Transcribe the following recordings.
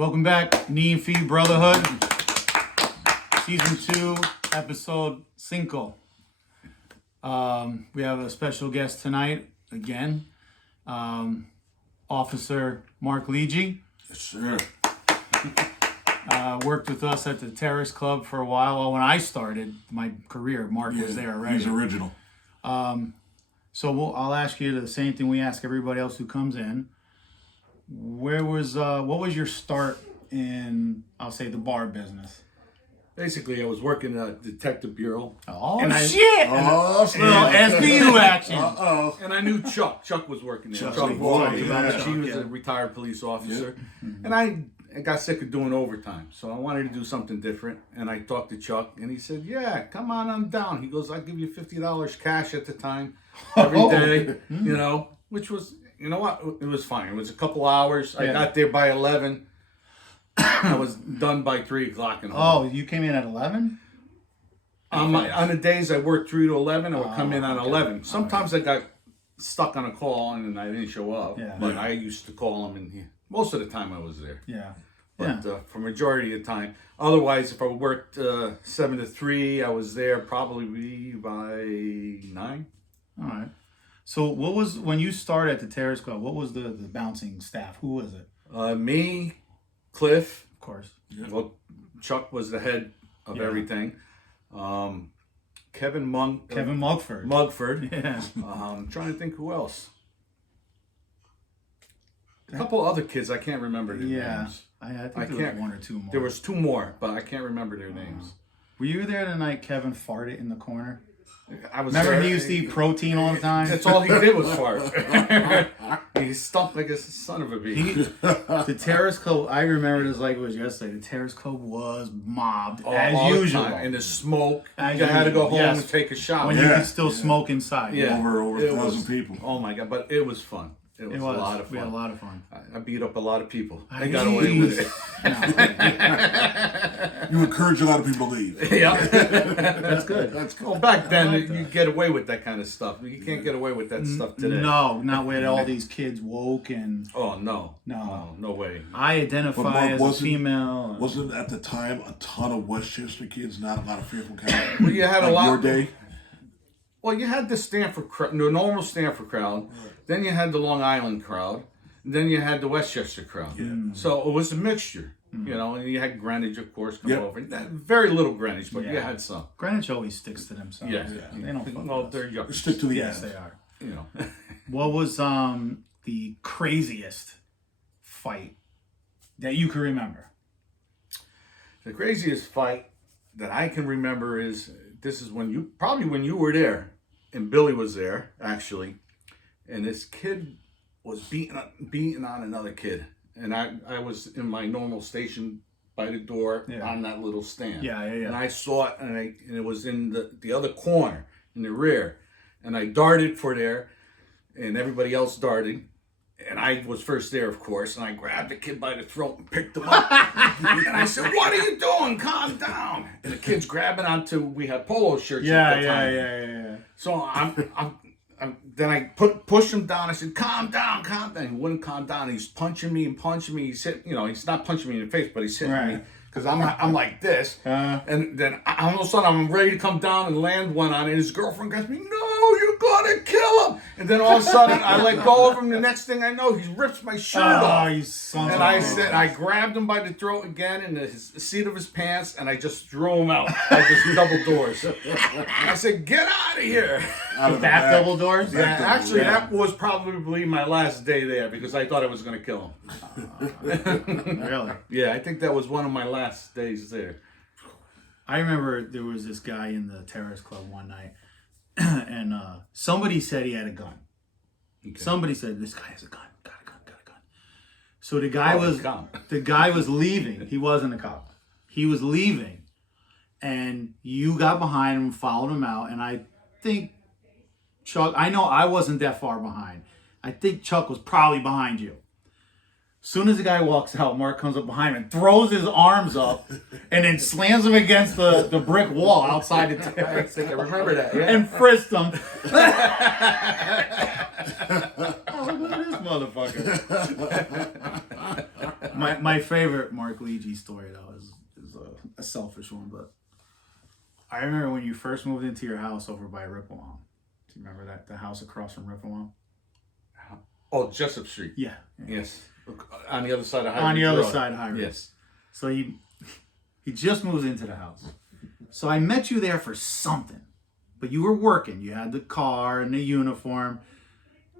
Welcome back, Nee&FeeBrotherhood, Season 2, Episode 5. We have a special guest tonight, again, Officer Mark Ligi. Yes, sir. Worked with us at the Terrace Club for a while. Well, when I started my career, Mark was there already. He's original. So I'll ask you the same thing we ask everybody else who comes in. What was your start in, I'll say, the bar business? Basically, I was working at the Detective Bureau. Oh, and shit! Oh, Little SBU action. Uh-oh. And I knew Chuck. Chuck was working there. Chuck Chuck was, was, yeah. He was a retired police officer. And I got sick of doing overtime. So I wanted to do something different. And I talked to Chuck, and he said, yeah, come on down. He goes, I'll give you $50 cash at the time every day, you know, which was, you know what, it was fine. It was a couple hours. I got there by 11. I was done by 3 o'clock and home. Oh, you came in at 11? On the days I worked 3 to 11, I would come in on 11. Sometimes I got stuck on a call and I didn't show up. Yeah. But I used to call them, and most of the time I was there. Yeah. But for majority of the time. Otherwise, if I worked 7 to 3, I was there probably by 9. All right. So what was, when you started at the Terrace Club, what was the bouncing staff? Who was it? Me, Cliff. Of course. Well, Chuck was the head of everything. Kevin Mugford. Mugford. Yeah. I'm trying to think who else. A couple other kids, I can't remember their names. I think there was one or two more. There was 2 more, but I can't remember their names. Were you there the night Kevin farted in the corner? I was Remember there. he used to eat protein all the time? That's all he did was fart. He stunk like a son of a bee. The Terrace Club, I remember it as like it was yesterday. The Terrace Club was mobbed all as the usual. time. And the smoke. As You had to go usual, home yes. and take a shower. When you could still smoke inside. Yeah. Over It 1,000 was- people. Oh my God, but it was fun. It was a lot of fun. We had a lot of fun. I beat up a lot of people. I got away with it. You encourage a lot of people to leave. Yeah. That's good. That's cool. Well, back then, like that. you get away with that kind of stuff. You can't get away with that stuff today. No, not with all these kids woke and Oh, no. No. No way. I identify But Mark, as a female. Wasn't at the time a ton of Westchester kids, not a lot of Fairfield County? Well, you had a Like lot. your day? Well, you had the Stanford crowd, the normal Stanford crowd. Then you had the Long Island crowd. Then you had the Westchester crowd. So it was a mixture, you know. And you had Greenwich, of course, come over. Very little Greenwich, but you had some. Greenwich always sticks to themselves. Yeah. They don't fuck Well, with us. they're young. Stick to the Yes, end. they are. You know. What was the craziest fight that you can remember? The craziest fight that I can remember is when you were there, and Billy was there actually, and this kid was beating on another kid, and I was in my normal station by the door on that little stand. Yeah. And I saw it, and it was in the other corner in the rear, and I darted for there, and everybody else darted. And I was first there, of course, and I grabbed the kid by the throat and picked him up. And I said, "What are you doing? Calm down." And the kid's grabbing onto, we had polo shirts at the time. Yeah. So then I pushed him down. I said, "Calm down, calm down." He wouldn't calm down. He's punching me. He's hit, he's not punching me in the face, but he's hitting me. Because I'm like this. And then all of a sudden I'm ready to come down and land one on it. And his girlfriend goes, "No, you gotta kill him." And then all of a sudden I let go of him. The next thing I know, he rips my shirt off. You son of And a I bitch. said, I grabbed him by the throat again in the seat of his pants, and I just threw him out like this double doors. I said, "Get out of here." Out of the Back back. double doors? Yeah, actually, that was probably my last day there because I thought I was going to kill him. Really? Yeah, I think that was one of my last days there. I remember there was this guy in the Terrace Club one night, and somebody said he had a gun. Okay. Somebody said, "This guy has a gun. Got a gun." So the guy was leaving. He wasn't a cop. He was leaving, and you got behind him, followed him out, and I think Chuck. I know I wasn't that far behind. I think Chuck was probably behind you. Soon as the guy walks out, Mark comes up behind him and throws his arms up and then slams him against the brick wall outside the I terrace think I remember that. Yeah. and frisked him. Oh, look at this motherfucker. My favorite Mark Ligi story though is a selfish one, but I remember when you first moved into your house over by Rippewalm. Do you remember that the house across from Rippewalm? Oh, Jessup Street. Yeah. Yes. On the other side of High On Ridge the other Road. side of High Ridge. Yes. So he just moves into the house. So I met you there for something, but you were working. You had the car and the uniform,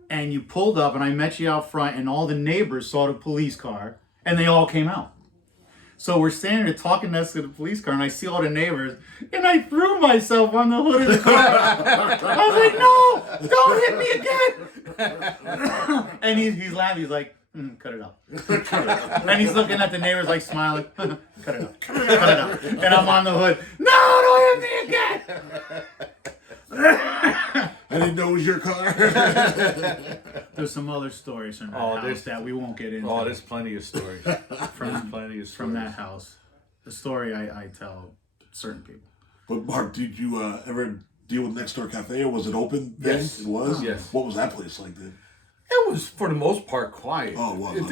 and you pulled up, and I met you out front, and all the neighbors saw the police car, and they all came out. So we're standing there talking next to the police car, and I see all the neighbors, and I threw myself on the hood of the car. I was like, no, don't hit me again. And he's laughing. He's like, cut it out. And he's looking at the neighbors like smiling. Cut it out. Cut it out. And I'm on the hood. No, don't hit me again. I didn't know it was your car. There's some other stories from that house that we won't get into. Oh, there's plenty of stories. From that house. The story I tell certain people. But Mark, did you ever deal with Next Door Cafe, or was it open then? Yes. It was? Yes. What was that place like then? It was, for the most part, quiet. Oh, it was. It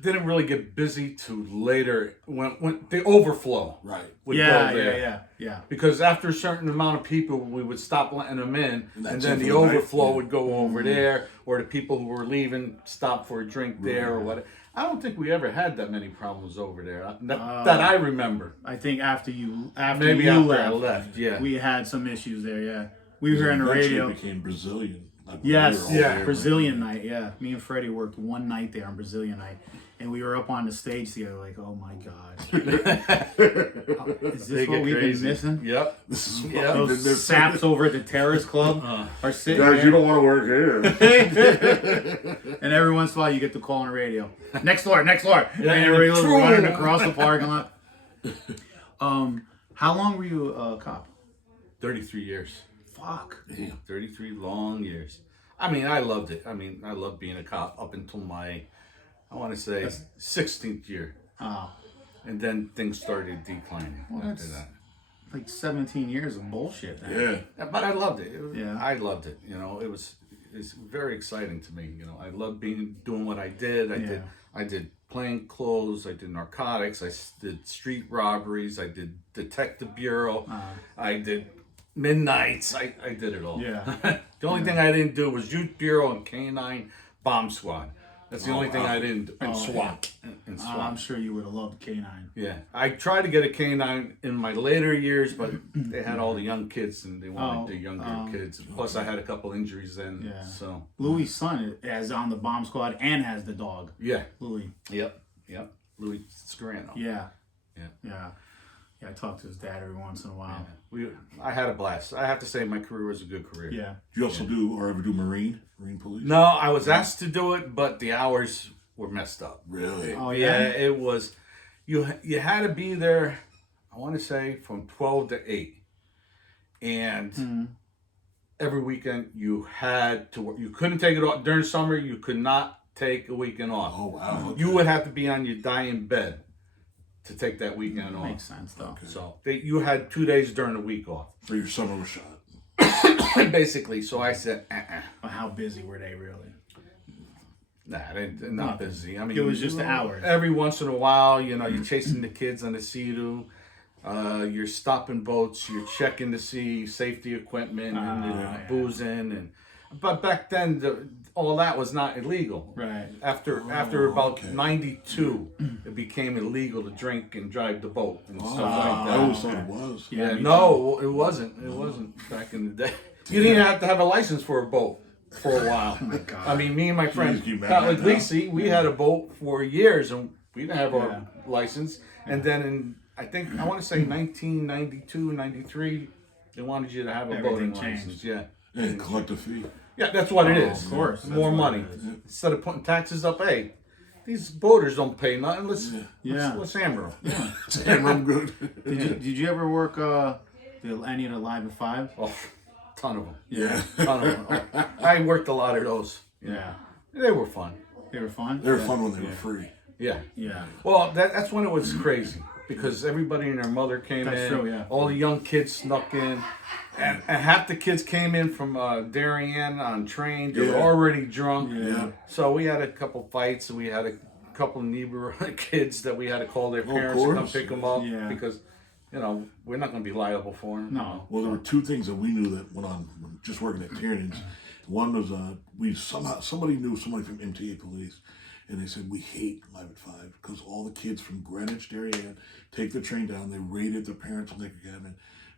didn't really get busy to later when the overflow Right. would go there. Yeah. Because after a certain amount of people, we would stop letting them in, and then the it for the night. overflow Yeah. would go over there, or the people who were leaving stop for a drink there or whatever. I don't think we ever had that many problems over there that I remember. I think after Maybe you after left, I left, yeah. we had some issues there. Yeah, we were on the Eventually radio. It became Brazilian. Like when Yes, we were all yeah, there, Brazilian night. Yeah, me and Freddie worked one night there on Brazilian night, and we were up on the stage together. Like, oh my god, is this what we've been missing? Yep. This is what Yeah. we've been Those missing. saps over at the Terrace Club are sitting Guys, there. you don't want to work here. And every once in a while, you get the call on the radio. Next floor, next floor. Yeah, and everybody was true. running across the parking lot. How long were you a cop? 33 years. Fuck. Damn. 33 long years. I mean, I loved it. I mean, I loved being a cop up until my, I want to say, 16th year. Oh, And then things started declining after that's- that. like 17 years of bullshit. Then. Yeah. Yeah, but I loved it. Yeah. I loved it. You know, it's very exciting to me. You know, I loved doing what I did. I did plain clothes. I did narcotics. I did street robberies. I did detective bureau. I did midnights. I did it all. Yeah. The only thing I didn't do was youth bureau and K9 bomb squad. That's the only thing I didn't do. And SWAT. And SWAT. I'm sure you would have loved K9. Yeah, I tried to get a K9 in my later years, but they had all the young kids and they wanted the younger kids. Plus, I had a couple injuries then. Yeah. So Louis' son is on the bomb squad and has the dog. yeah, Louis. yep, Louis Scarano. Yeah. Yeah. Yeah. Yeah, I talk to his dad every once in a while. I had a blast. I have to say, my career was a good career. Yeah. Do you also do or ever do Marine police? No, I was asked to do it, but the hours were messed up. Really? Oh, Yeah, yeah? it was. You had to be there. I want to say from 12 to 8, and every weekend you had to work. You couldn't take it off during summer. You could not take a weekend off. Oh, wow. You would have to be on your dying bed to take that weekend off. Makes sense, though. So you had 2 days during the week off, So your summer was shot. basically. So I said, But how busy were they really? nah, they're not busy. I mean, It was just the hours. Every once in a while, you know, you're chasing the kids on the Sea-Doo. You're stopping boats. You're checking to see safety equipment and boozing. But back then, all that was not illegal. Right. After about 92, it became illegal to drink and drive the boat and stuff like I that. always thought it was. Yeah. me No, it wasn't. It wasn't back in the day. You didn't have to have a license for a boat for a while. Oh my God. I mean, me and my friend, can you imagine like that now? Lisi, we had a boat for years and we didn't have our license. And then in, I want to say 1992, 93, they wanted you to have a Everything boating changed. license. Yeah. And collect a fee. Yeah, that's what it is. Of course. More That's what money. it is. Instead of putting taxes up, hey, these boaters don't pay nothing. Let's hammer them. Damn, I'm good. Did you ever work any of the Live at 5? Oh, ton of them. Yeah. Ton of them. Oh, I worked a lot of those. Yeah. They were fun. They were fun? They were fun when they were free. Yeah. Yeah. Well, that's when it was crazy because everybody and their mother came That's in. true, yeah. All the young kids snuck in. And half the kids came in from Darien on train. They were already drunk. Yeah. So we had a couple fights and we had a couple of neighborhood kids that we had to call their parents to come pick them up because, we're not going to be liable for them. No. Well, there were two things that we knew that went on when just working at Tierney's. One was somebody knew somebody from MTA police, and they said we hate Live at 5 because all the kids from Greenwich, Darien, take the train down. They raided their parents' liquor cabinet,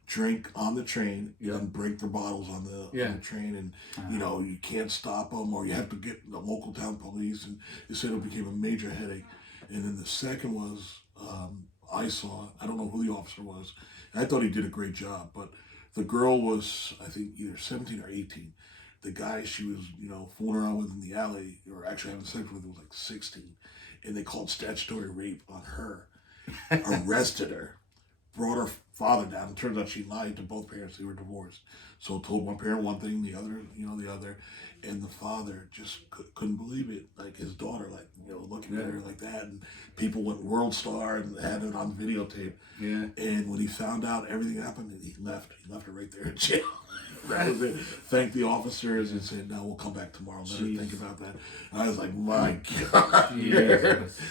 drink on the train, and break their bottles on the train, and you can't stop them, or you have to get the local town police. And they said it became a major headache. And then the second was I don't know who the officer was. I thought he did a great job, but the girl was, I think, either 17 or 18. The guy she was, fooling around with in the alley, or actually having sex with, was like 16. And they called statutory rape on her, arrested her, brought her father down. It turns out she lied to both parents. They were divorced. So told one parent one thing, the other, the other. And the father just couldn't believe it. Like his daughter, looking at her like that. And people went World Star and had it on videotape. Yeah. And when he found out everything happened, he left her right there in jail. That was it. Thanked the officers and said, "No, we'll come back tomorrow. Let her think about that." And I was like, "My God!"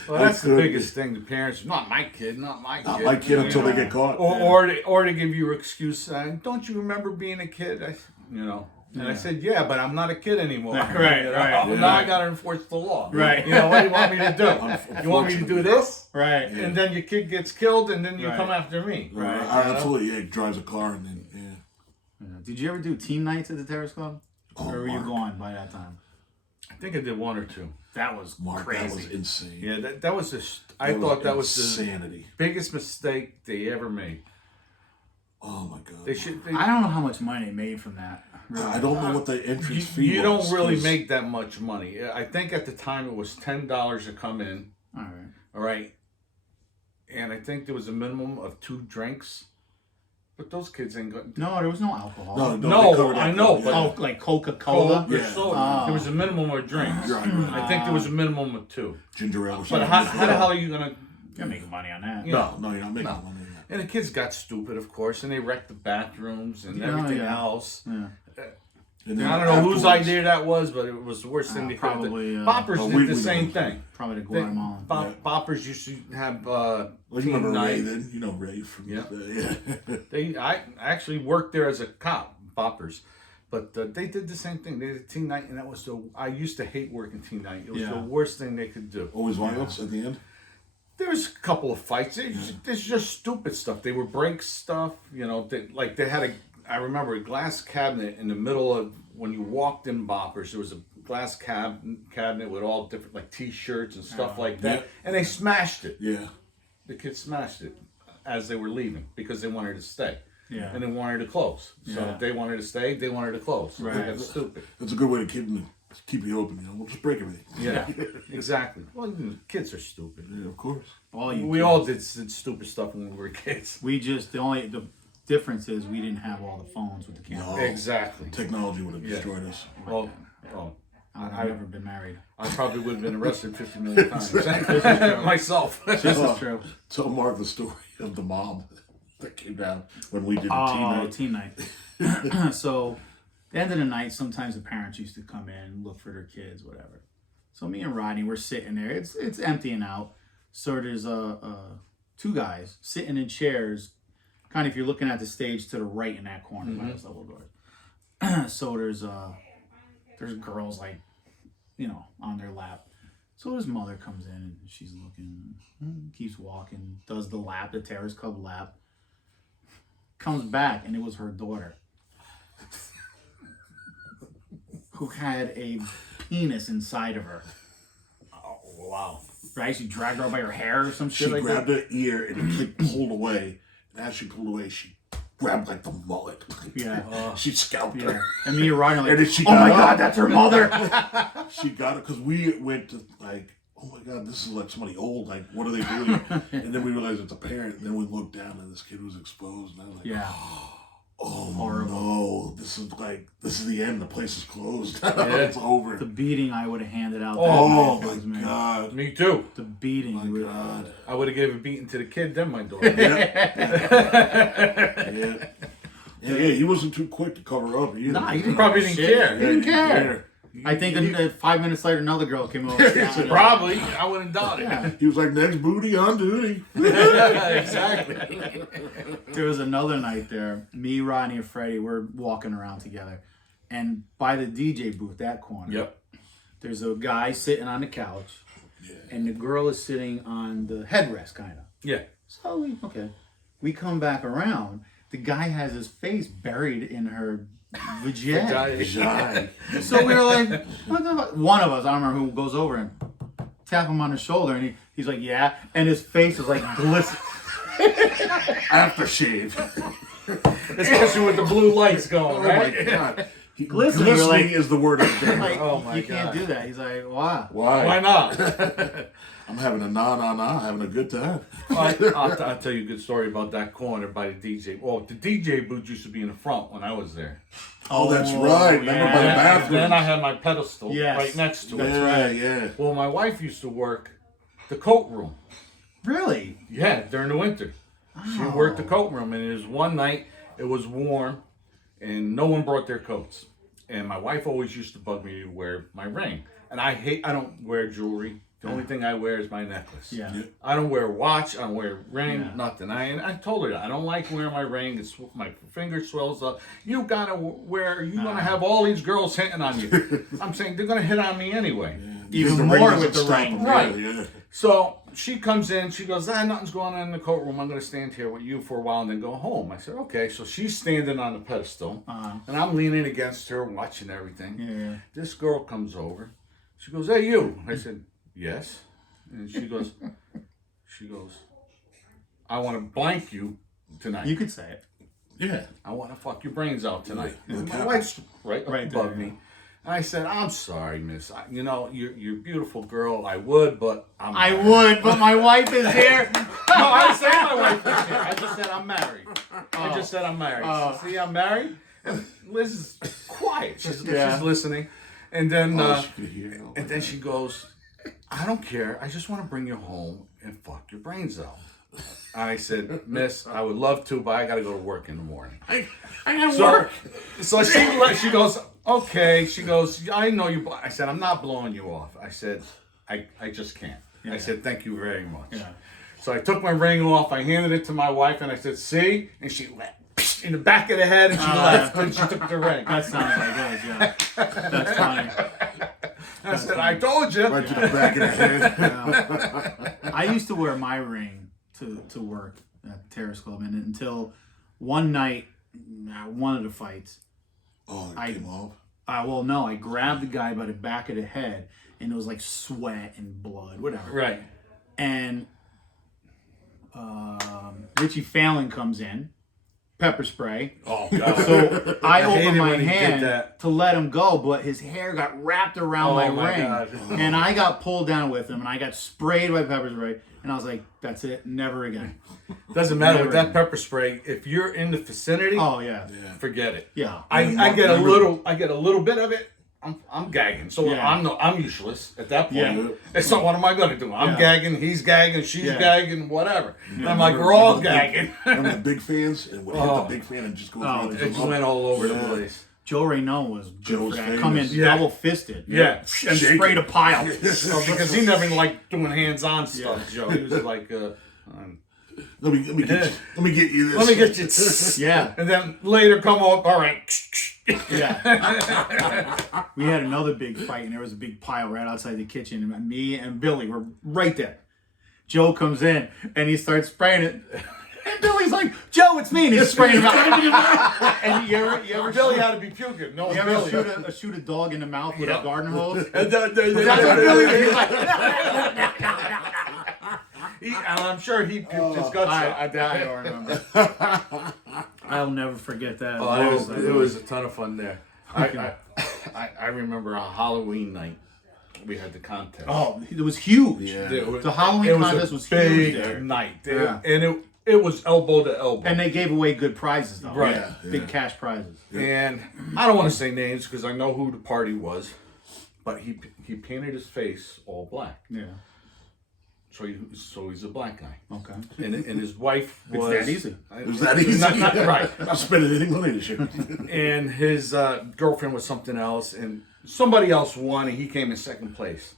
Well, that's the biggest thing. The parents, not my kid until they get caught. Or to give you an excuse, don't you remember being a kid? And I said, yeah, but I'm not a kid anymore. Right. Now I got to enforce the law. Right. What do you want me to do? You want me to do this? Right. And then your kid gets killed, and then you come after me. Right. Absolutely. Yeah, he drives a car and then, Did you ever do team nights at the Terrace Club? Oh, or were you gone by that time? I think I did one or two. That was crazy. That was insane. Yeah, that was I thought that was insanity. The biggest mistake they ever made. Oh my God. I don't know how much money they made from that. Really. I don't know what the entrance fee was. You don't really make that much money. I think at the time it was $10 to come in. All right. And I think there was a minimum of 2 drinks. But those kids ain't got... No, there was no alcohol. No, I know. But like Coca-Cola? Soda. There was a minimum of drinks. I think there was a minimum of 2. Ginger ale. But how the hell are you going to... You're making money on that. No, you're not making money on that. And the kids got stupid, of course, and they wrecked the bathrooms and everything else. Yeah. And I don't know whose idea that was, but it was the worst thing they could have done. Boppers did the same thing. Probably the Guatemalan. Boppers used to have you remember Ray then? You know Ray from I actually worked there as a cop, Boppers. But they did the same thing. They did teen night, and that was I used to hate working teen night. It was the worst thing they could do. Always violence at the end? There was a couple of fights. There's just stupid stuff. They would break stuff. They had I remember a glass cabinet in the middle of, when you walked in Boppers, there was a glass cabinet with all different, like, T-shirts and stuff like that. Yeah. And they smashed it. Yeah. The kids smashed it as they were leaving because they wanted to stay. Yeah. And they wanted to close. So if they wanted to stay, they wanted to close. Right. That's stupid. That's a good way to keep you open. We'll just break everything. Yeah, exactly. Well, kids are stupid. Yeah, of course. We all did stupid stuff when we were kids. We just, the difference is we didn't have all the phones with the camera. No. Exactly. Technology would have destroyed us. I've never been married. I probably would have been arrested 50 million times. Myself. This is true. Tell Mark the story of the mob that came down when we did the team night. So, at the end of the night, sometimes the parents used to come in, look for their kids, whatever. So me and Rodney, we're sitting there. It's emptying out. So there's 2 guys sitting in chairs, kind of if you're looking at the stage to the right in that corner by those double doors. So there's girls like, on their lap. So his mother comes in and she's looking, keeps walking, does the lap, the Terrace Club lap, comes back, and it was her daughter who had a penis inside of her. Oh, wow. Right? She dragged her by her hair or some shit She like that. grabbed her ear and the kid pulled away. And as she pulled away, she grabbed like the mullet. Yeah. She scalped her. And me and Ryan are like, and she oh my got God, that's her mother. She got it because we went to like, oh my God, this is like somebody old. Like, what are they doing? And then we realized it's a parent. And then we looked down and this kid was exposed. And I was like, oh horrible. No, this is the end. The place is closed. It's over. The beating I would have handed out. Oh my God. Me too. The beating. My God. I would have given a beating to the kid, then my daughter. Yeah, he wasn't too quick to cover up either. Nah, he probably didn't care. He didn't care. I think 5 minutes later, another girl came over. Probably. I wouldn't doubt it. He was like, next booty on duty. Exactly. There was another night there. Me, Rodney, and Freddie, we're walking around together. And by the DJ booth, that corner, Yep. there's a guy sitting on the couch. And the girl is sitting on the headrest, kind of. Yeah. So, we come back around. The guy has his face buried in her vagina. So we were like, what the fuck? One of us, I don't remember who, goes over and tap him on the shoulder. And he's like, yeah. And his face is like glistening. Aftershave. Especially with the blue lights going, Oh right? my God. Glistening, Glistening is the word of the day. Like, Oh my you can't God. do that. He's like, why? Why not? I'm having a having a good time. I'll tell you a good story about that corner by the DJ. Well, the DJ booth used to be in the front when I was there. Oh, that's right. Remember by the bathroom? Then I had my pedestal Yes. right next to it. Yeah. Well, my wife used to work the coat room. Really? Yeah, during the winter. She worked the coat room, and it was one night, it was warm, and no one brought their coats. And my wife always used to bug me to wear my ring. And I don't wear jewelry. The only thing I wear is my necklace. Yeah. I don't wear a watch, I don't wear a ring, Yeah. nothing. I told her that. I don't like wearing my ring. My finger swells up. You're gonna have all these girls hitting on you. I'm saying they're gonna hit on me anyway. Even The more ring with doesn't the stop ring. them. Right. Yeah. So she comes in, she goes, nothing's going on in the coat room. I'm going to stand here with you for a while and then go home. I said, okay. So she's standing on the pedestal, and I'm leaning against her, watching everything. Yeah. This girl comes over. She goes, hey, you. I said, yes. And she goes, I want to blank you tonight. You could say it. Yeah. I want to fuck your brains out tonight. Yeah. And my wife's right above there, me. And I said, I'm sorry, miss. You're a beautiful girl. I would, but I'm I married." would, but my wife is here. No, I didn't say my wife was here. I just said I'm married. I just said I'm married. See, I'm married. And Liz is quiet. She's listening. And then, She could hear. Oh, and then she goes, I don't care. I just want to bring you home and fuck your brains out. I said, miss, I would love to, but I got to go to work in the morning. I got work. So she goes, okay. She goes, I know you. I said, I'm not blowing you off. I said, I just can't. I said, thank you very much. Yeah. So I took my ring off. I handed it to my wife, and I said, see? And she went in the back of the head, and she left, and she took the ring. That sounds like us, yeah. That's funny. I said, I told you. Right to the back of the head. I used to wear my ring to work at Terrace Club, and until one night, one of the fights, Oh, it came off. I grabbed the guy by the back of the head, and it was like sweat and blood, whatever. Right. And Richie Fallon comes in, pepper spray. Oh, God. So I hated opened my when he did hand that. to let him go, but his hair got wrapped around my ring. God. And I got pulled down with him, and I got sprayed by pepper spray. And I was like, that's it, never again. Doesn't matter with Never. that pepper spray. If you're in the vicinity, Oh, yeah. forget it. Yeah. I get a little bit of it. I'm gagging, so Yeah. I'm useless at that point. Yeah. It's not what am I gonna do? I'm Yeah. gagging, he's gagging, she's Yeah. gagging, whatever. And I'm like, we're all gagging. Remember the big fans? And would hit Oh. the big fan and just go Oh, through It just went all over the Yeah. place. Joe Reno was good Joe's for that. Come in famous. Yeah. double-fisted. Yeah, And sprayed a pile. because he never liked doing hands-on stuff. Joe, he was like, Let me get you this. let me get you. Yeah. And then later come up. All right. Yeah. We had another big fight, and there was a big pile right outside the kitchen. And me and Billy were right there. Joe comes in, and he starts spraying it. And Billy's like, Joe, it's me. And he's spraying it out. And you ever Billy had to be puking. No, you ever Billy. shoot a dog in the mouth with a garden hose? And That's what Billy did. He's like, and I'm sure he puked his guts out. I don't remember. I'll never forget that. It was a ton of fun there. I remember a Halloween night. We had the contest. Oh, it was huge. Yeah. The Halloween contest was big huge there. night. Yeah. And it was elbow to elbow. And they gave away good prizes, though. Right. Yeah, Big yeah. cash prizes. And I don't want to say names because I know who the party was, but he painted his face all black. Yeah. So he's a black guy. Okay. And his wife was that easy. It was that easy. Not right. I'll spend anything money to shoot. And his girlfriend was something else, and somebody else won, and he came in second place.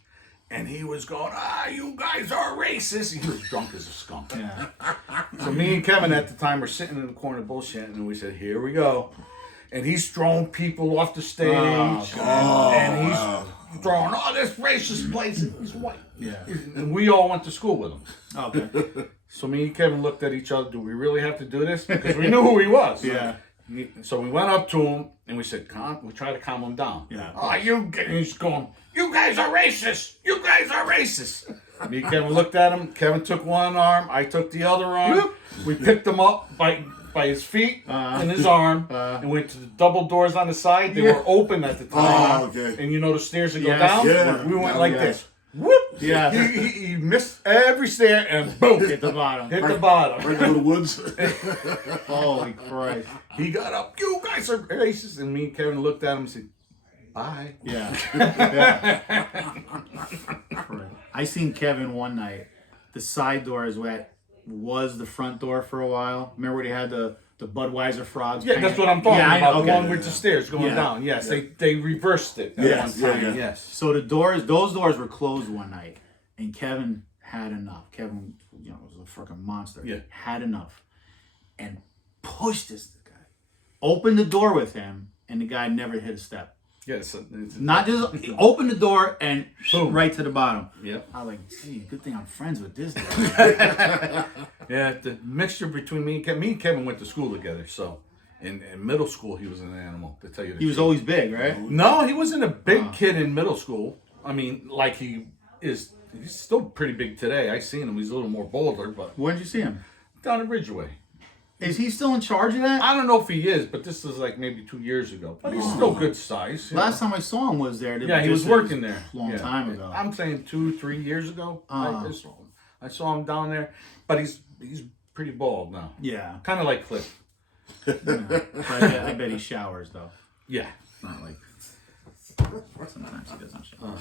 And he was going, you guys are racist. He was drunk as a skunk. Yeah. So me and Kevin at the time were sitting in the corner bullshitting, and we said, here we go. And he's throwing people off the stage. And he's throwing, this racist place. He's white. Yeah. And we all went to school with him. Okay. So me and Kevin looked at each other. Do we really have to do this? Because we knew who he was. Yeah. So we went up to him and we said, we tried to calm him down. Yeah. And he's going, you guys are racist. You guys are racist. Me and Kevin looked at him. Kevin took one arm. I took the other arm. We picked him up by his feet and his arm and went to the double doors on the side. They were open at the time. Oh, okay. And you know the stairs that go Yes. down? Yeah. We went like Yeah. this. Whoop! Yeah. He missed every stair and boom! Hit the bottom. Hit the bottom. Right into the woods. Holy Christ. He got up. You guys are racist. And me and Kevin looked at him and said, bye. Yeah. I seen Kevin one night. The side door is what was the front door for a while. Remember when he had the Budweiser frogs? Yeah, that's what I'm talking I about. know, The okay. one with the stairs going Yeah. down. Yes, they reversed it at Yes, one time. yeah. Yes. So those doors were closed one night, and Kevin had enough. Kevin, was a freaking monster. Yeah. Had enough, and pushed this guy. Opened the door with him, and the guy never hit a step. Yes. Not just opened the door and Boom. right to the bottom. Yep. I was like, gee, good thing I'm friends with this guy. Yeah, the mixture between me and Kevin went to school together. So, in middle school, he was an animal, to tell you the He was truth. always big, right? No, he wasn't a big kid in middle school. I mean, like he is. He's still pretty big today. I seen him. He's a little more bolder, but Where'd you see him? down in Ridgeway. Is he still in charge of that? I don't know if he is, but this is like maybe 2 years ago. But he's still good size. Last time I saw him was there. Yeah, he was working there. Long Yeah. time ago. I'm saying 2-3 years ago. I saw him down there, but he's pretty bald now. Yeah. Kind of like Cliff. I bet he showers, though. Yeah. Not like... Sometimes he doesn't shower.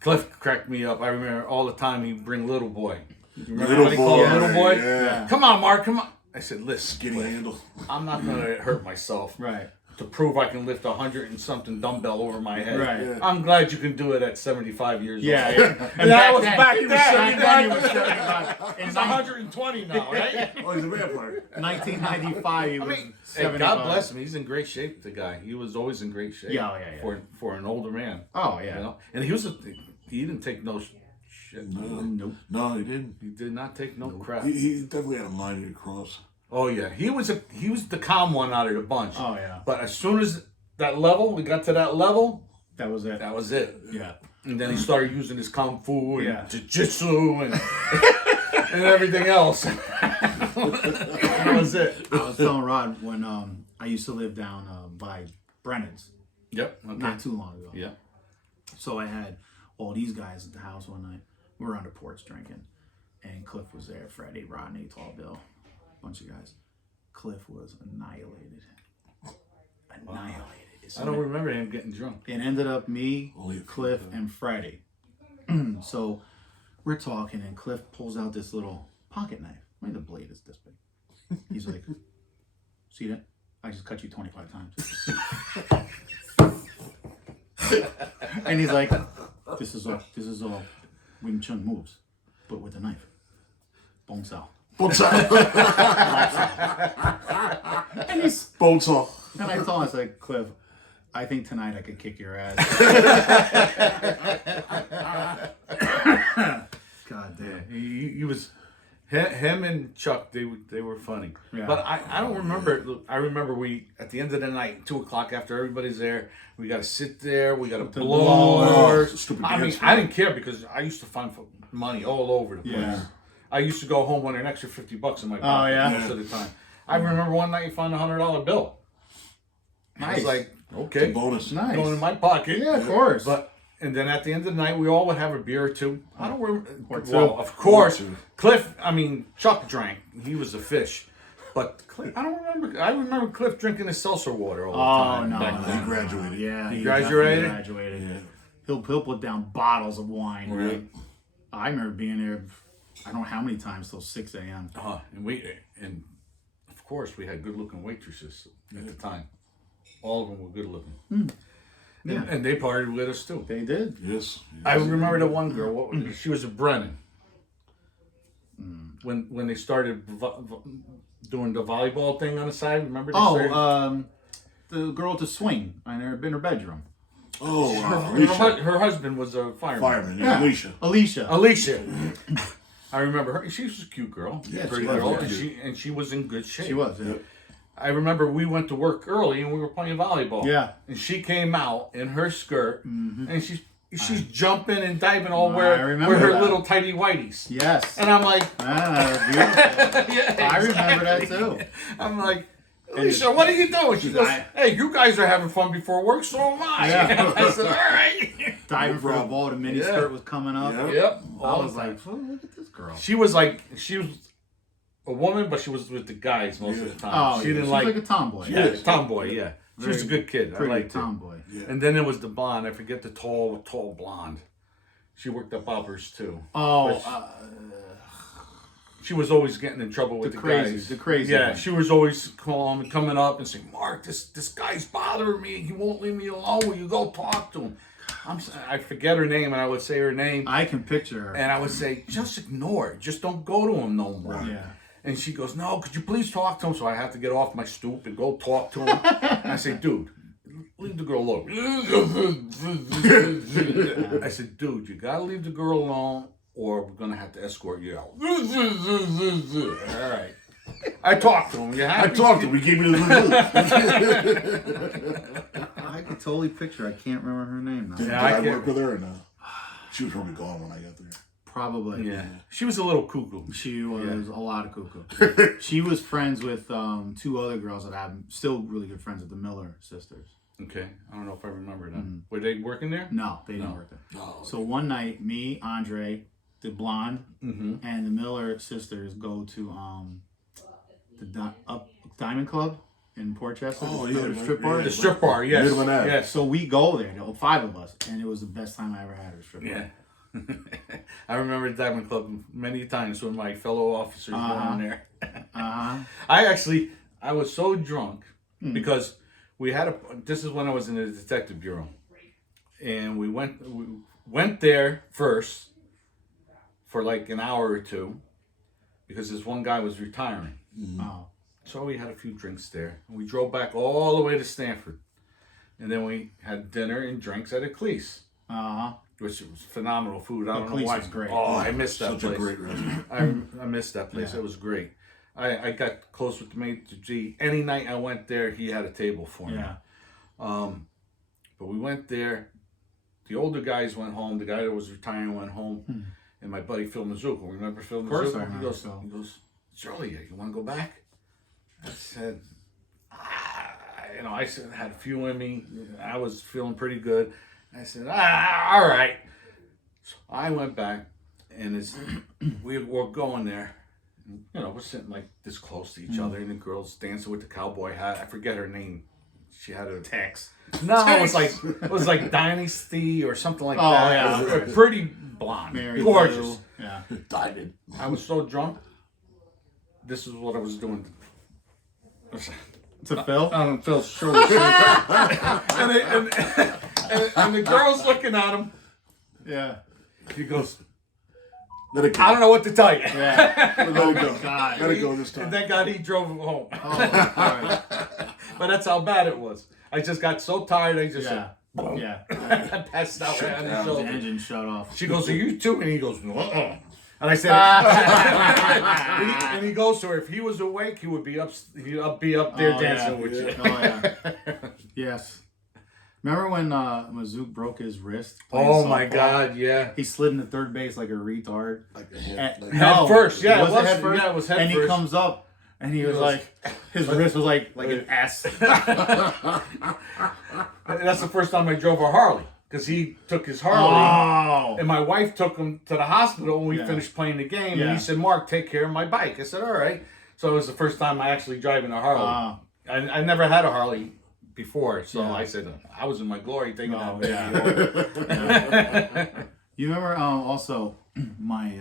Cliff cracked me up. I remember all the time he'd bring Little Boy. You remember Little how he called him Boy, Little Boy? yeah. Come on, Mark, come on. I said, listen, Skinny Cliff, handle. I'm not going to hurt myself Right. to prove I can lift 100 and something dumbbell over my head. Right. Yeah. I'm glad you can do it at 75 years Yeah, old. yeah. And that was then, back he was then. 79, he was 75. In He's 120 now, right? Oh, he's a vampire. 1995, he was I mean, hey, 75. God bless him. He's in great shape, the guy. He was always in great shape. Yeah, yeah. For an older man. Oh, yeah. You know? And he didn't take no shit. Nope. No, he didn't. He did not take no crap. He definitely had a line to cross. Oh yeah, he was the calm one out of the bunch. Oh, yeah. But as soon as we got to that level, That was it. that was it. Yeah. And then he started using his kung fu and Yeah. jiu-jitsu and and everything else. That was it. I was telling Rod when I used to live down by Brennan's Yep. Okay. not too long ago. Yeah. So I had all these guys at the house one night. We were on the porch drinking, and Cliff was there. Freddie, Rodney, Tall Bill, bunch of guys. Cliff was annihilated. Annihilated. I don't remember him getting drunk. It ended up me, Only a Cliff, and Freddie. So we're talking, and Cliff pulls out this little pocket knife. I mean, the blade is this big. He's like, "See that? I just cut you 25 times." And he's like, This is all Wing Chun moves, but with a knife. Bone saw." And he's Bonesaw. and I told him, I was like, "Cliff, I think tonight I could kick your ass." God damn. He was him and Chuck. They were funny. Yeah. But I don't remember. I remember we at the end of the night, 2:00 after everybody's there, we got to sit there. We got to blow. Oh, stupid I mean, dance. I didn't care because I used to find money all over the place. Yeah. I used to go home with an extra $50 in my pocket yeah? most of the time. I remember one night you found a $100 bill. I Nice. was like, okay, Bonus. Nice. going in my pocket. Yeah, of course. And then at the end of the night, we all would have a beer or two. I don't remember. Or two. Well, of course, Or two. Chuck drank. He was a fish. But Cliff, I don't remember. I remember Cliff drinking his seltzer water all the time. no, back no. then. He graduated. Yeah, he graduated? definitely graduated. Yeah. He'll put down bottles of wine. Right. I remember being there. I don't know how many times till 6 a.m. And of course we had good looking waitresses at the time. All of them were good looking. Yeah. And they partied with us too. They did. Yes. I remember the one girl. She was a Brennan. When they started doing the volleyball thing on the side, remember? They started, The girl with the swing in her bedroom. Oh, her husband was a fireman. Yeah. Alicia. Alicia. I remember her. She was a cute girl, Yeah, pretty she was, girl, yeah. and she was in good shape. She was. Yeah. I remember we went to work early and we were playing volleyball. Yeah. And she came out in her skirt and she's jumping and diving all where her that. little tighty whiteys. Yes. And I'm like, Beautiful. yeah, I remember that too. I'm like, Alicia, what are you doing? She goes, hey, you guys are having fun before work, so am I. Yeah. I said, all right. Diving for a ball, the mini skirt was coming up. Yep. I was like, oh, look at this girl. She was a woman, but she was with the guys most of the time. Oh, she yeah. didn't She like was like a tomboy. Yeah, tomboy. Yeah, she was a good kid. I Pretty liked her. tomboy. Yeah. And then there was the blonde. I forget the tall blonde. She worked at Bobbers too. Oh, She was always getting in trouble with the guys. The crazy. Yeah, one. she was always coming up and saying, "Mark, this guy's bothering me. He won't leave me alone. Will you go talk to him?" I forget her name, and I would say her name, I can picture her. and I would say, "Just ignore it. Just don't go to him no more." Yeah. And she goes, "No, could you please talk to him?" So I have to get off my stoop and go talk to him. And I say, "Dude, leave the girl alone." I said, "Dude, you gotta leave the girl alone, or we're gonna have to escort you out." All right. I talked to him. You I talked to him. We gave me the I can totally picture her. I can't remember her name now. Did Yeah, I I can't- work with her or no? She was probably gone when I got there. Probably. Yeah. She was a little cuckoo. She was a lot of cuckoo. She was friends with two other girls that I'm still really good friends with, the Miller sisters. Okay. I don't know if I remember them. Were they working there? No, they didn't work there. Oh, So one night, me, Andre, the blonde, and the Miller sisters go to the Diamond Club in Port Chester. Oh, the yeah, strip bar. yeah. The strip bar, yes. Midland Ave. Yes. So we go there, the 5 of us, and it was the best time I ever had at a strip bar. Yeah. I remember the Diamond Club many times when my fellow officers were on there. I was so drunk because we had this is when I was in the detective bureau. And we went there first for like an hour or two because this one guy was retiring. Oh. So we had a few drinks there. And we drove back all the way to Stanford. And then we had dinner and drinks at Eccles. Which was phenomenal food. I don't know why. Is great. Oh, I missed that Such place. a great restaurant. I missed that place. It was great. I got close with the mate to G. Any night I went there, he had a table for me. Yeah. But we went there. The older guys went home. The guy that was retiring went home. And my buddy Phil Mizuko. Remember Phil Mizuko? Of course I remember He goes, Phil. it's early. You want to go back? I said, I had a few in me. I was feeling pretty good. I said, all right. So I went back, and we were going there. We're sitting like this close to each other, and the girl's dancing with the cowboy hat. I forget her name. She had a Tex. No, it was like Dynasty or something like Oh, that. yeah. It was pretty blonde, Mary gorgeous. Lou. Yeah. Diamond. I was so drunk. This is what I was doing. To Phil? On Phil's shoulder. and the girl's looking at him. Yeah. He goes, Let it go. I don't know what to tell you. Yeah. Let it go. God. Let it go this time. And thank God he drove him home. Oh, my God. But that's how bad it was. I just got so tired. I just Yeah. Yeah. I passed out right on his The shoulder. engine shut off. She goes, are you too? And he goes, uh-uh. And I said, and he goes to her, if he was awake, he would be up there dancing with you. Oh, yeah. Yes. Remember when Mazook broke his wrist? playing Oh my softball? God, yeah. He slid into third base like a retard. Like the head. Like, Head first, yeah, Was it it was- head first? yeah, it was head and first. he comes up, and he was like, his wrist was like an S. That's the first time I drove a Harley. Because he took his Harley, Oh. and my wife took him to the hospital when we Yeah. finished playing the game. Yeah. And he said, Mark, take care of my bike. I said, all right. So it was the first time I actually driving a Harley. I never had a Harley before, so Yeah. I said, I was in my glory taking Oh, that yeah. You remember also my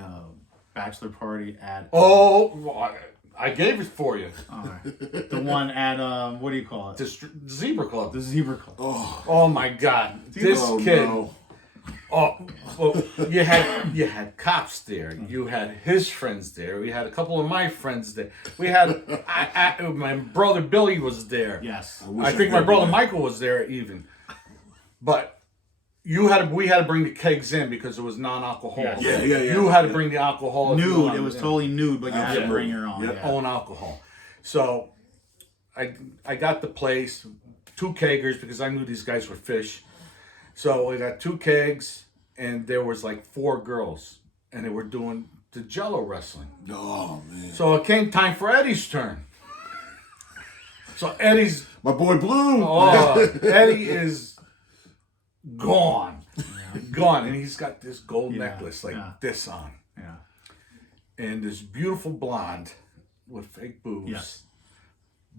bachelor party at... Oh, I gave it for you. All right. The one at what do you call it? The Zebra Club. The Zebra Club. Oh my God! This kid. No. Oh, well, you had cops there. You had his friends there. We had a couple of my friends there. We had my brother Billy was there. Yes. I think my brother Michael was there even. But we had to bring the kegs in because it was non-alcoholic. Yeah. You had to bring the alcohol. if you Nude. wanted It was in. totally nude, but you had to bring your own. Yep. Yeah. Own alcohol. So I got the place, 2 kegers because I knew these guys were fish. So we got 2 kegs, and there was like 4 girls, and they were doing the Jello wrestling. Oh man. So it came time for Eddie's turn. So Eddie's My boy Blue. Eddie is gone, and he's got this gold necklace like this on, and this beautiful blonde with fake boobs. Yes.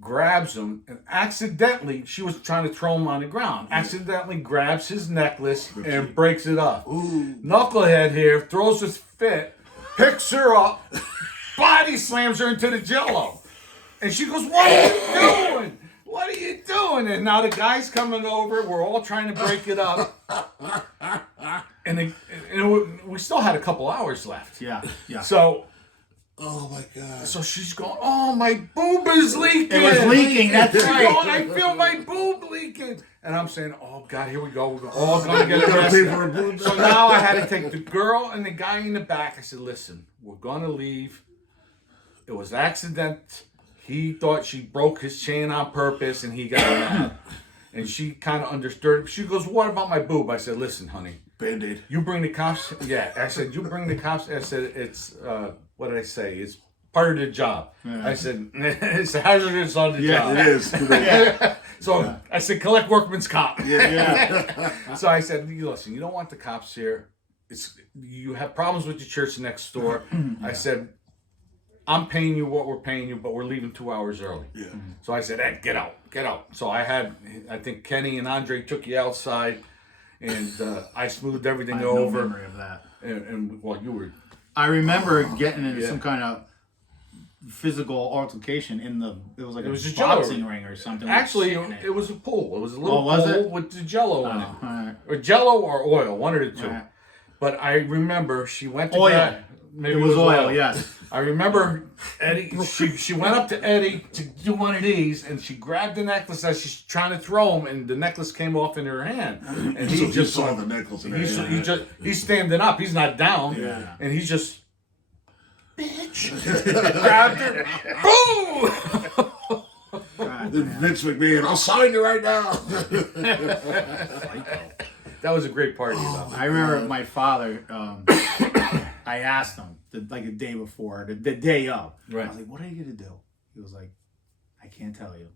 Grabs him and accidentally, she was trying to throw him on the ground. Accidentally grabs his necklace and breaks it off. Ooh. Knucklehead here throws his fit, picks her up, body slams her into the Jello, and she goes, "What are you doing? What are you doing?" And now the guy's coming over. We're all trying to break it up, and we still had a couple hours left. Yeah. So. Oh my God. So she's going, "Oh, my boob is leaking." It was leaking. That's She's right. going, "I feel my boob leaking." And I'm saying, "Oh God, here we go. We're all going to get arrested." So now I had to take the girl and the guy in the back. I said, "Listen, we're going to leave. It was accident. He thought she broke his chain on purpose, and he got mad." And she kind of understood. She goes, "What about my boob?" I said, "Listen, honey, Band-Aid. you bring the cops." Yeah, I said, "You bring the cops." I said, "It's what did I say? It's part of the job." I said, "It's hazardous on the job." It is. So I said, "Collect workman's comp." Yeah. So I said, "Listen, you don't want the cops here. You have problems with the church next door." I said, "I'm paying you what we're paying you, but we're leaving 2 hours early." Yeah. So I said, "Ed, get out. So I think Kenny and Andre took you outside, and I smoothed everything I have over. no memory of that. And well, you were. I remember getting into some kind of physical altercation it was like It was a a Jello boxing ring or something. Actually, with shit in it was a pool. It was a little was pool it? with the Jello in it, all right. or Jello or oil, one of the two. Right. But I remember she went to Oil. grab- maybe It was oil, yes. I remember Eddie. She went up to Eddie to do one of these, and she grabbed the necklace as she's trying to throw him, and the necklace came off in her hand. And So he saw the necklace in her hand. He's standing up. He's not down. Yeah. And he's just, bitch, grabbed her. Boom! God, Then man. Vince McMahon, I'll sign you right now. That was a great party. Though. I remember my father. I asked him like the day before, the day of. Right. I was like, "What are you gonna do?" He was like, "I can't tell you.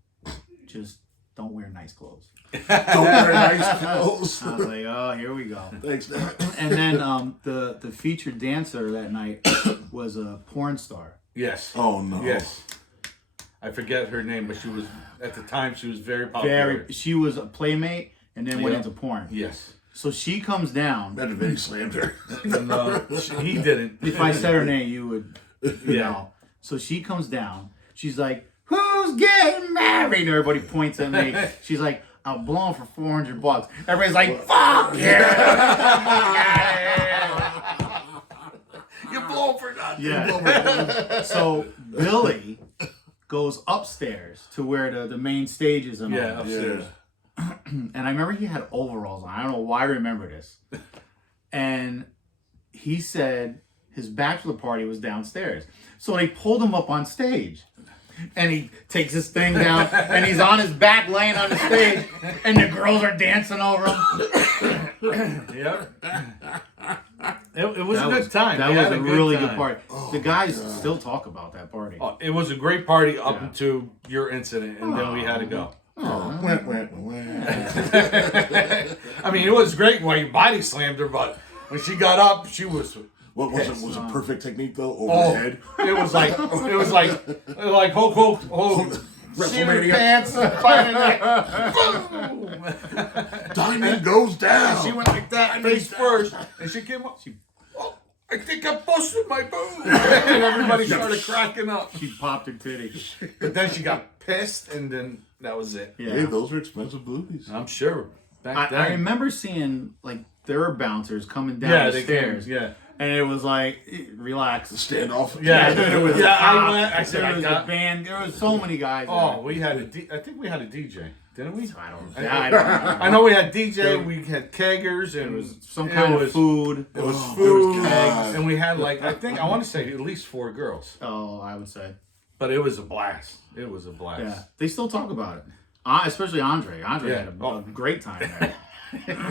Just don't wear nice clothes." Don't wear nice clothes. I was like, "Oh, here we go." Thanks, Dad. And then the featured dancer that night was a porn star. Yes. Oh no. Yes. I forget her name, but she was at the time she was very popular. She was a playmate and then went into porn. Yes. So she comes down. Imagine if he slammed her. No, he didn't. If I said her name, you would. Yeah. Know. So she comes down. She's like, "Who's getting married?" And everybody points at me. She's like, "I'm blowing for $400." Everybody's like, "Fuck yeah!" You blow for nothing. Yeah. So Billy goes upstairs to where the main stage is and all. Yeah, upstairs. And I remember he had overalls on. I don't know why I remember this. And he said his bachelor party was downstairs. So they pulled him up on stage. And he takes his thing down and he's on his back laying on the stage. And the girls are dancing over him. Yep. It was a good time. That They was had a really good time. party. The guys still talk about that party. Oh, it was a great party up until your incident, and then we had to go. Oh. I mean, it was great when you body slammed her, but when she got up, she was. What was it? Was it perfect technique though? Over Oh, the head. it was like Hulk. WrestleMania. Pants, fighting that. Boom! Diamond goes down. She went like that, face first, and she came up. I think I busted my boob. And everybody started cracking up. She popped her titty. But then she got pissed, and then that was it. Yeah. Hey, those are expensive boobies. I'm sure. Back then. I remember seeing like there were bouncers coming down the stairs. Yeah. And it was like, relax. The standoff. Yeah, There was yeah. a cop, I went. I said, there I was got. a band. There was so many guys. Oh, there. we had I think we had a DJ, didn't we? I don't know. I know we had DJ. We had keggers, and It was some kind of food. It was Oh, food, there was kegs. and we had like I want to say at least 4 girls, Oh, I would say. but it was a blast. It was a blast. Yeah. They still talk about it. Especially Andre. Andre Yeah. had a great time there.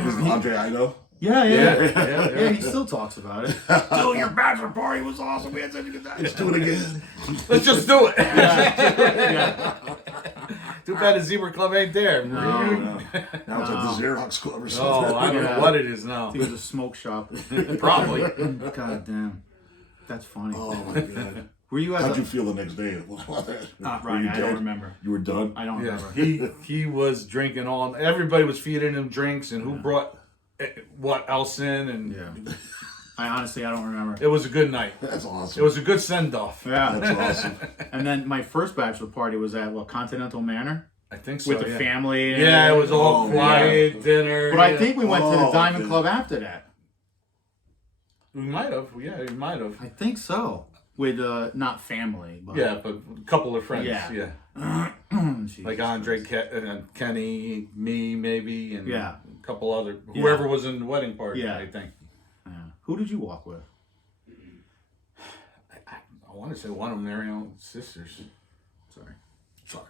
Was it Andre Ido? Yeah, Yeah. he still talks about it. Dude, your bachelor party was awesome. We had such a good time. Let's do it again. Let's just do it. Yeah. Too bad the Zebra Club ain't there. Now it's like the Xerox Club or something. Oh, I don't know what it is now. It was a smoke shop. Probably. God damn. That's funny. Oh my god. Were you at How'd the... you feel the next day? Not Were right. you I don't dead? remember. You were done? I don't Yeah, remember. he was drinking all. Everybody was feeding him drinks, and who brought what else in, and Yeah. I honestly, I don't remember. it was a good night. That's awesome. It was a good send off. Yeah. That's awesome. And then my first bachelor party was at, Continental Manor? I think so. With the yeah. family. And Yeah, it was all Oh, quiet dinner. But I yeah. think we went to the Oh, Diamond okay. Club after that. we might have. Yeah, we might have. I think so. With, not family, but... Yeah, but a couple of friends. Yeah. Yeah, Jesus like Andre, Christ. Kenny, me, maybe, and Yeah. a couple other whoever was in the wedding party. Yeah. I think. Yeah. Who did you walk with? I want to say one of them, their own sisters. Sorry. Sorry.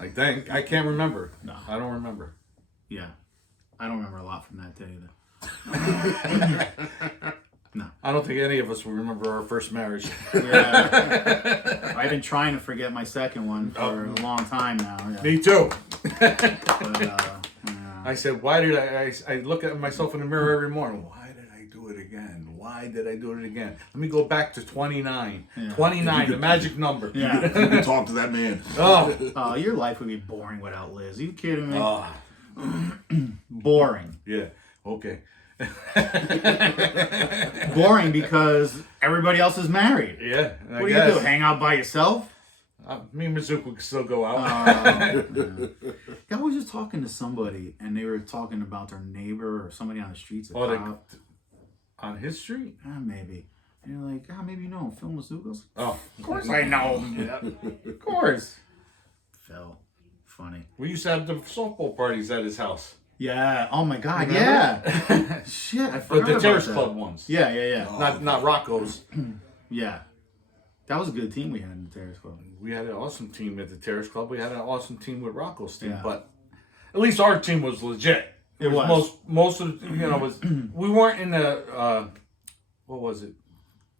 I think I can't remember. No. I don't remember. Yeah. I don't remember a lot from that day either. No. I don't think any of us will remember our first marriage. Yeah. I've been trying to forget my second one for a long time now. Yeah. Me too. But, yeah. I said, why did I look at myself in the mirror every morning. Why did I do it again? Why did I do it again? Let me go back to 29. Yeah. 29, the magic number. Yeah. You can talk to that man. Oh. Your life would be boring without Liz. Are you kidding me? Oh. Boring. Yeah. Okay. Boring because everybody else is married. Yeah. What do you do? Hang out by yourself? Me and Mizuki could still go out. Yeah. I was just talking to somebody, and they were talking about their neighbor or somebody on the streets. On his street? Maybe. And you're like, maybe you know him, Phil Mizuki. Oh. Of course I know him. Of course. Phil. Funny. We used to have the softball parties at his house. Yeah. Oh my God. Remember? Yeah. Shit. I forgot But the about Terrace that. Club ones. Yeah. Oh. Not Rocco's. Yeah. That was a good team we had in the Terrace Club. We had an awesome team at the Terrace Club. We had an awesome team with Rocco's team, Yeah. but at least our team was legit. It was. most of the, was we weren't in the what was it,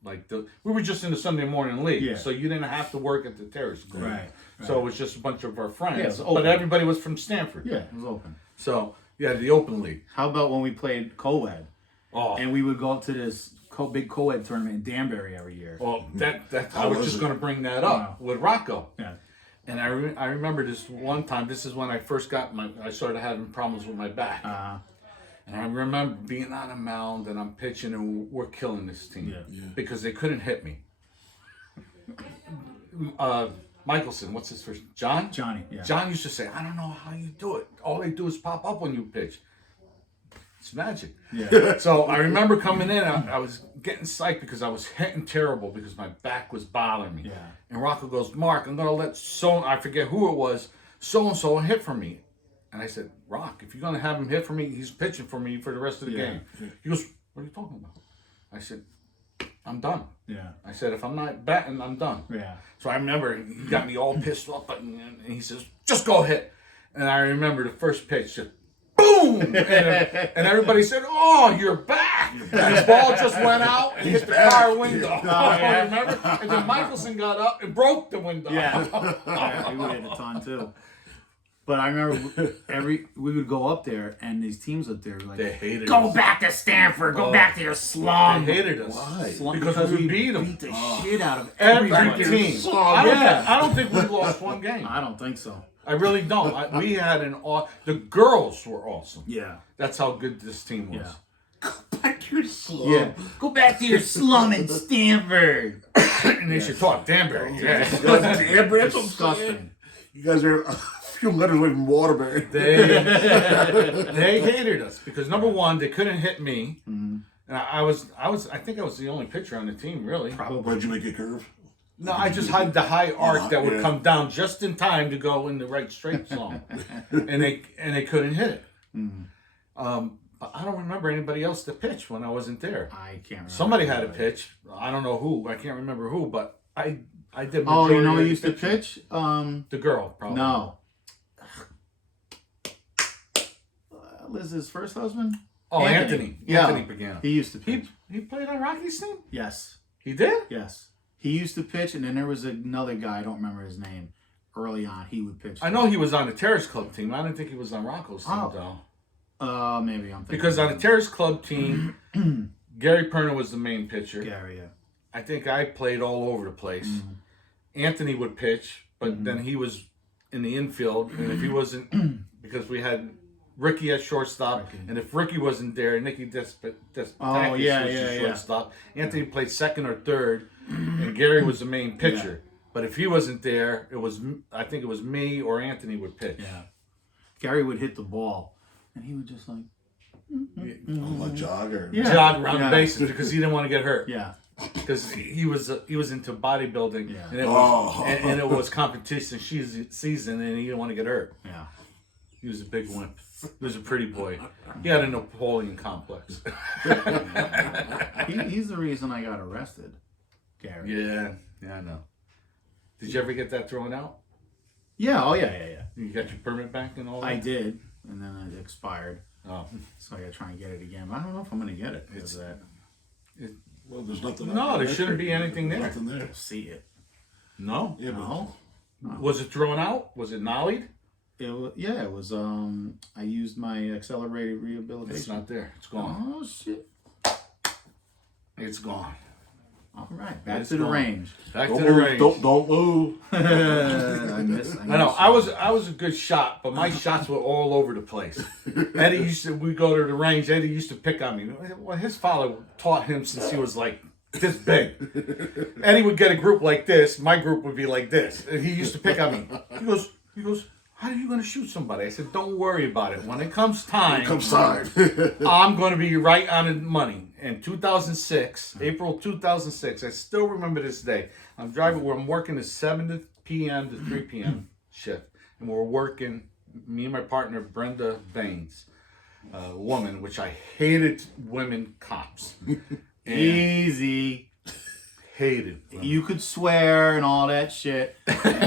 like we were just in the Sunday morning league, Yeah. so you didn't have to work at the Terrace Club. Right. So it was just a bunch of our friends, Yeah, it was but open. everybody was from Stanford. Yeah, it was open. So you had the open league. How about when we played co-ed? Oh, And we would go up to this big co-ed tournament in Danbury every year. well, that I How was was just it? going to bring that up with Rocco. Yeah. And I remember this one time. This is when I first I started having problems with my back. And I remember being on a mound and I'm pitching and we're killing this team because they couldn't hit me. Michelson, what's his first? John? Johnny, yeah. John used to say, I don't know how you do it. All they do is pop up when you pitch. It's magic. Yeah. So I remember coming in, I was getting psyched because I was hitting terrible because my back was bothering me. Yeah. And Rocco goes, Mark, I'm going to let I forget who it was, so-and-so hit for me. And I said, Rock, if you're going to have him hit for me, he's pitching for me for the rest of the game. He goes, what are you talking about? I said, I'm done. Yeah. I said, if I'm not batting, I'm done. Yeah. So I remember he got me all pissed off, and he says, just go hit. And I remember the first pitch, just boom! And everybody said, oh, you're back! And his ball just went out and hit the car window. Remember? And then Michelson got up and broke the window. Yeah. We would hit a ton too. But I remember we would go up there, and these teams up there were like, They hated go us. back to Stanford, go back to your slum. They hated us. Why? Because we beat them. Beat the shit out of Every everybody. team. I don't think we lost one game. I don't think so. I really don't. We had the girls were awesome. Yeah. That's how good this team was. Yeah. Go back to your slum. Yeah. Go back to your slum in Stanford. And they should talk Danbury. Yeah. Danbury, that's what I'm Disgusting. saying. You guys are a few letters away from Waterbury. They hated us because number one, they couldn't hit me. Mm-hmm. And I think I was the only pitcher on the team, really. Probably. Why'd you make it curve? No, I just had the high arc that would yeah. come down just in time to go in the right straight zone, and they couldn't hit it. But I don't remember anybody else to pitch when I wasn't there. I can't remember. Somebody had to pitch. I don't know who. I can't remember who, but I did. Oh, you know who majority used to of the pitching. pitch? The girl, probably. No. Liz's first husband? Oh, Anthony. Yeah. Anthony Pagano. He used to pitch. He played on Rocky's team? Yes. He did? Yes. He used to pitch, and then there was another guy, I don't remember his name. Early on, he would pitch. I know he was on the Terrace Club team. I didn't think he was on Rocco's team, though. Maybe I'm thinking. Because on the Terrace Club team, Gary Perna was the main pitcher. Gary, yeah. I think I played all over the place. Anthony would pitch, but then he was in the infield, and if he wasn't, because we had Ricky at shortstop, and if Ricky wasn't there, Nicky Oh, yeah, was yeah, the yeah. shortstop. Anthony played second or third, and Gary was the main pitcher. But if he wasn't there, I think it was me or Anthony would pitch. Yeah. Gary would hit the ball, and he would just like... Oh, a jogger. Yeah. Jog around the bases because he didn't want to get hurt. Yeah. Because he was into bodybuilding, Yeah. and it was and it was competition season, and he didn't want to get hurt. Yeah. He was a big wimp. He was a pretty boy. He had a Napoleon complex. He's the reason I got arrested, Gary. Yeah, I know. Did you ever get that thrown out? Yeah, oh yeah. You got your permit back and all that? I did, and then it expired. Oh. So I gotta try and get it again. But I don't know if I'm gonna get it. Because that. Well, there's nothing. No, there shouldn't be anything there. Nothing there. See it. No? Yeah, No. Was it thrown out? Was it nollied? It was, I used my accelerated rehabilitation. It's not there. It's gone. Oh, shit. It's gone. All right, back It's to the gone. range. Back Don't to the move. range. Don't move. I I know. I was a good shot, but my shots were all over the place. Eddie we go to the range. Eddie used to pick on me. Well, his father taught him since he was like this big. Eddie would get a group like this. My group would be like this, and he used to pick on me. He goes, how are you going to shoot somebody? I said, don't worry about it. When it comes time, I'm going to be right on the money. In 2006, April 2006, I still remember this day. I'm driving where I'm working the 7 p.m. to 3 p.m. shift. And we're working, me and my partner, Brenda Baines, a woman, which I hated women cops. Easy. Hated. You could swear and all that shit.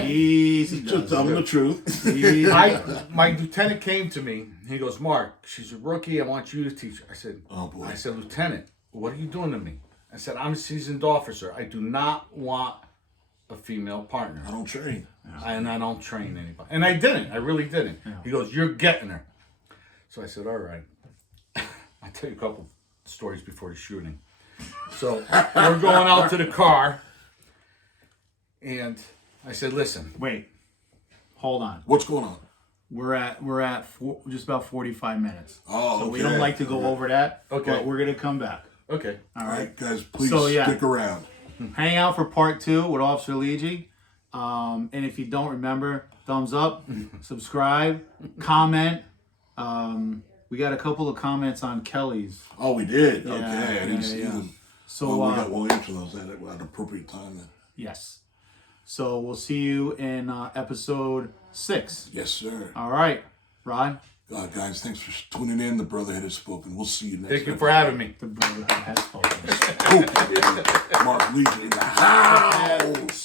Easy. Just tell them the truth. Easy. My lieutenant came to me. He goes, Mark, she's a rookie. I want you to teach her. I said, Oh, boy. I said, Lieutenant, what are you doing to me? I said, I'm a seasoned officer. I do not want a female partner. I don't train. And I don't train anybody. And I didn't. I really didn't. Yeah. He goes, you're getting her. So I said, all right. I'll tell you a couple stories before the shooting. So we're going out to the car. And I said, listen. Wait. Hold on. What's going on? We're at just about 45 minutes. Oh, so we okay. don't like to go over that. Okay. But we're gonna come back. Okay. All All right. right, guys, please So, yeah. stick around. Hang out for part 2 with Officer Ligi. And if you don't remember, thumbs up, subscribe, comment. We got a couple of comments on Kelly's. Oh, we did. Yeah, Okay, I didn't see yeah. them. So We'll answer those at an appropriate time then. yes. So we'll see you in episode 6. Yes, sir. All right, Rod. Guys, thanks for tuning in. The Brotherhood has spoken. We'll see you next time. Thank you for having me. The brotherhood has spoken. Mark Ligi in the house.